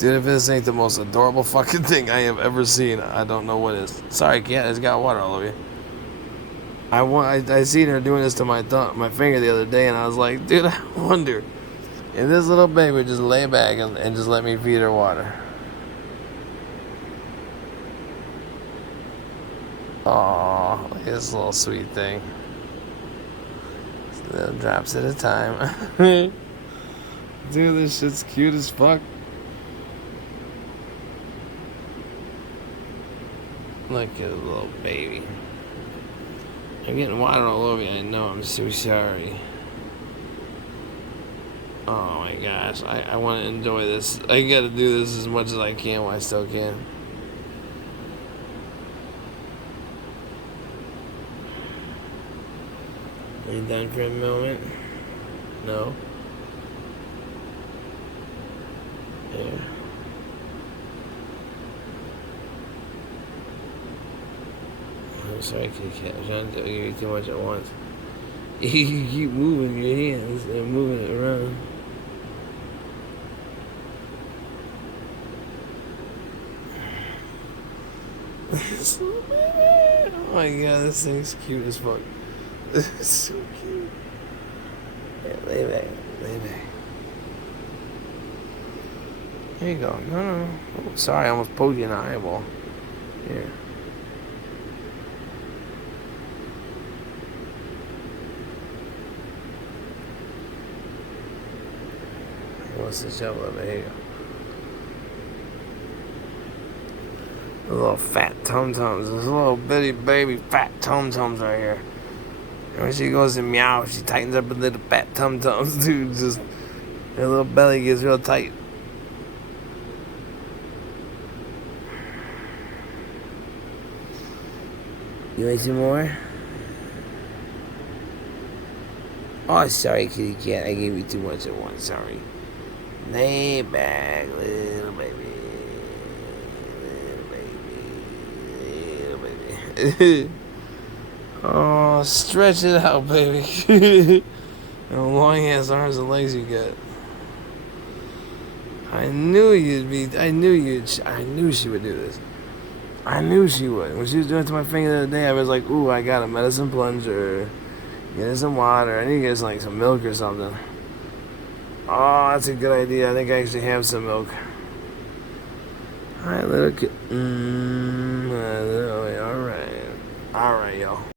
Dude, if this ain't the most adorable fucking thing I have ever seen, I don't know what is. Sorry, cat, it's got water all over you. I seen her doing this to my finger the other day, and I was like, dude, I wonder if this little baby would just lay back and just let me feed her water. Aww, look at this little sweet thing. Little drops at a time. Dude, this shit's cute as fuck. Look at the little baby. I'm getting water all over you. I know, I'm so sorry. Oh my gosh, I want to enjoy this. I gotta do this as much as I can while I still can. Are you done for a moment? No? Yeah. I'm sorry, kitty cat. I'm trying to give you too much at once. You keep moving your hands and moving it around. Oh my god, this thing's cute as fuck. This is so cute. Yeah, lay back, lay back. There you go. No. Oh, sorry, I almost poked you in the eyeball. Here. What's the shovel over here? You go. The little fat tum-tums. This little bitty baby fat tum-tums right here. And when she goes to meow, she tightens up a little fat tum-tums, dude. Just her little belly gets real tight. You want some more? Oh, sorry, kitty cat. I gave you too much at once. Sorry. Lay back, little baby. Little baby. Oh, stretch it out, baby. And long ass arms and legs you got. I knew she would do this. I knew she would. When she was doing it to my finger the other day, I was like, ooh, I got a medicine plunger. Get her some water. I need to get like some milk or something. Oh, that's a good idea. I think I actually have some milk. Hi, little kid.